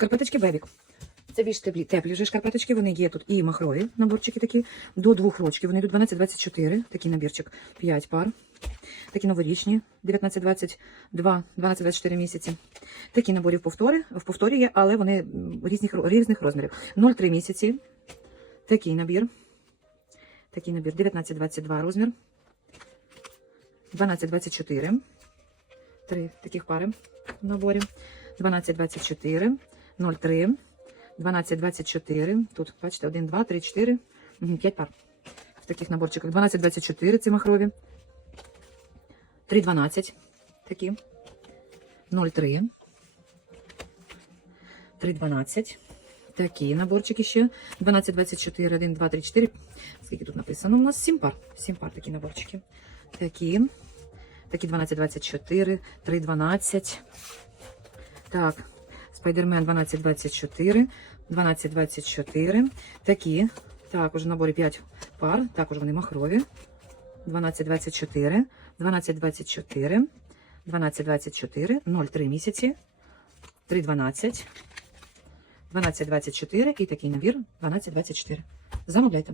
Шкарпеточки Бебік. Це більш теплі, теплі вже шкарпеточки, вони є тут і махрові наборчики такі, до двох рочків. Вони йдуть 12-24, такий набірчик, 5 пар. Такі новорічні, 19-22, 12-24 місяці. Такі наборі в повторі, в повторі є, але вони різних, різних розмірів. 0,3 місяці. Такий набір. Такий набір 19-22 розмір. 12-24. Три таких пари в наборі. 12-24, 0,3, 12-24. Тут, бачите, 1, 2, 3, 4, 5 пар. В таких наборчиках. 12-24 ці махрові. 3,12 такі. 0,3. 3,12. Такі наборчики ще. 12, 24, 1, 2, 3, 4. Скільки тут написано? У нас 7 пар. 7 пар такі наборчики. Такі. Такі 12, 24, 3, 12. Так. Спайдермен 12, 24, 12, 24. Такі. Також в наборі 5 пар. Також вони махрові. 12, 24, 12, 24, 12, 24, 0,3 місяці, 3, 12, 12, 24 і такий набір 12, 24. Замовляйте.